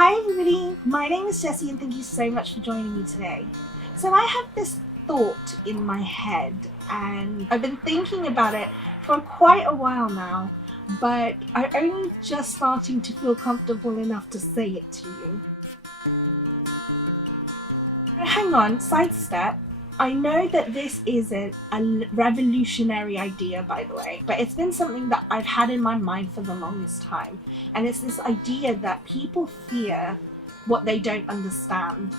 Hi everybody, my name is Jessy and thank you so much for joining me today. So I have this thought in my head and I've been thinking about it for quite a while now, but I'm only just starting to feel comfortable enough to say it to you. Hang on, sidestep. I know that this isn't a revolutionary idea, by the way, but it's been something that I've had in my mind for the longest time. And it's this idea that people fear what they don't understand.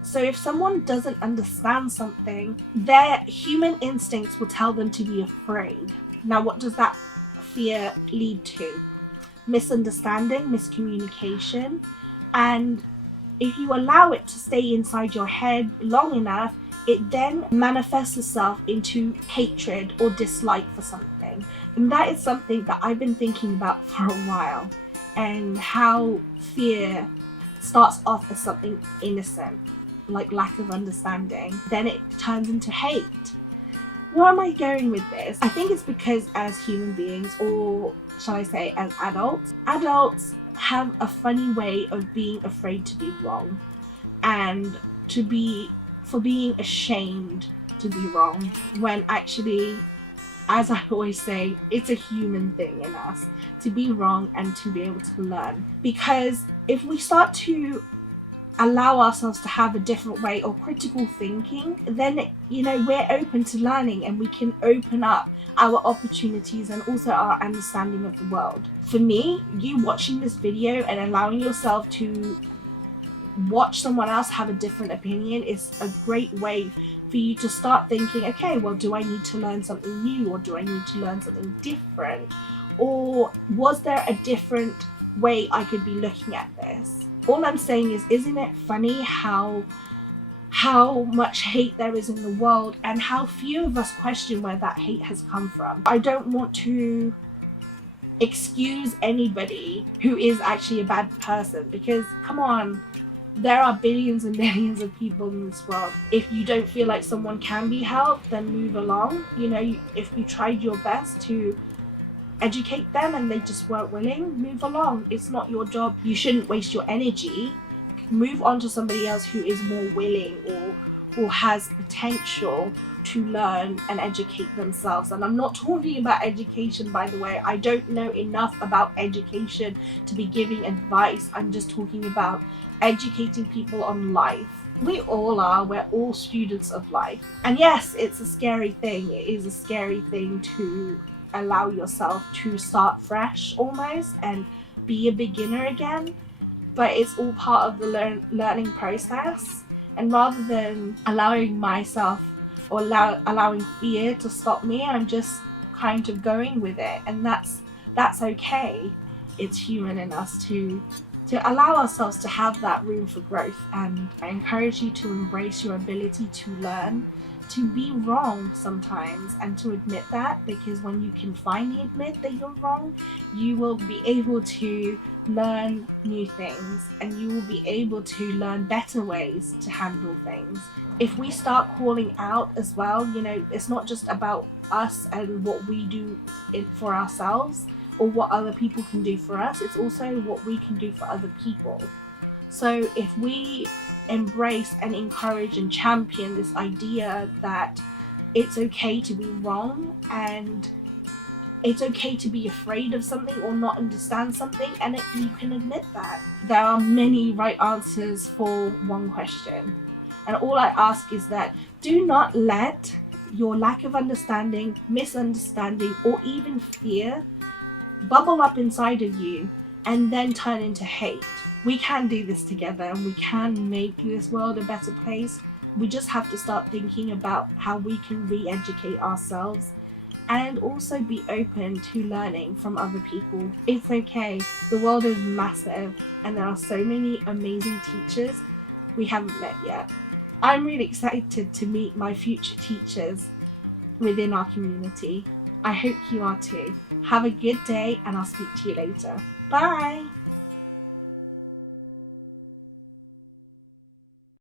So if someone doesn't understand something, their human instincts will tell them to be afraid. Now, what does that fear lead to? Misunderstanding, miscommunication, and if you allow it to stay inside your head long enough, it then manifests itself into hatred or dislike for something. And that is something that I've been thinking about for a while, and how fear starts off as something innocent, like lack of understanding. Then it turns into hate. Where am I going with this? I think it's because as human beings, or shall I say as adults have a funny way of being afraid to be wrong and for being ashamed to be wrong, when actually, as I always say, it's a human thing in us to be wrong and to be able to learn. Because if we start to allow ourselves to have a different way of critical thinking, then we're open to learning and we can open up our opportunities and also our understanding of the world. For me, you watching this video and allowing yourself to watch someone else have a different opinion is a great way for you to start thinking, okay, well, do I need to learn something new, or do I need to learn something different? Or was there a different way I could be looking at this? All I'm saying is, isn't it funny how much hate there is in the world and how few of us question where that hate has come from? I don't want to excuse anybody who is actually a bad person, because come on, there are billions and billions of people in this world. If you don't feel like someone can be helped, then move along. If you tried your best to educate them and they just weren't willing, move along. It's not your job. You shouldn't waste your energy. Move on to somebody else who is more willing or has potential to learn and educate themselves. And I'm not talking about education, by the way. I don't know enough about education to be giving advice. I'm just talking about educating people on life. We all are. We're all students of life. And yes, it's a scary thing. It is a scary thing to allow yourself to start fresh almost and be a beginner again. But it's all part of the learning process. And rather than allowing myself or allowing fear to stop me, I'm just kind of going with it. And that's okay. It's human in us to allow ourselves to have that room for growth. And I encourage you to embrace your ability to learn, to be wrong sometimes, and to admit that, because when you can finally admit that you're wrong, you will be able to learn new things and you will be able to learn better ways to handle things. If we start calling out as well, it's not just about us and what we do for ourselves or what other people can do for us, it's also what we can do for other people. So if we embrace and encourage and champion this idea that it's okay to be wrong and it's okay to be afraid of something or not understand something, and you can admit that. There are many right answers for one question. And all I ask is that do not let your lack of understanding, misunderstanding, or even fear bubble up inside of you and then turn into hate. We can do this together and we can make this world a better place. We just have to start thinking about how we can re-educate ourselves and also be open to learning from other people. It's okay. The world is massive and there are so many amazing teachers we haven't met yet. I'm really excited to meet my future teachers within our community. I hope you are too. Have a good day and I'll speak to you later. Bye!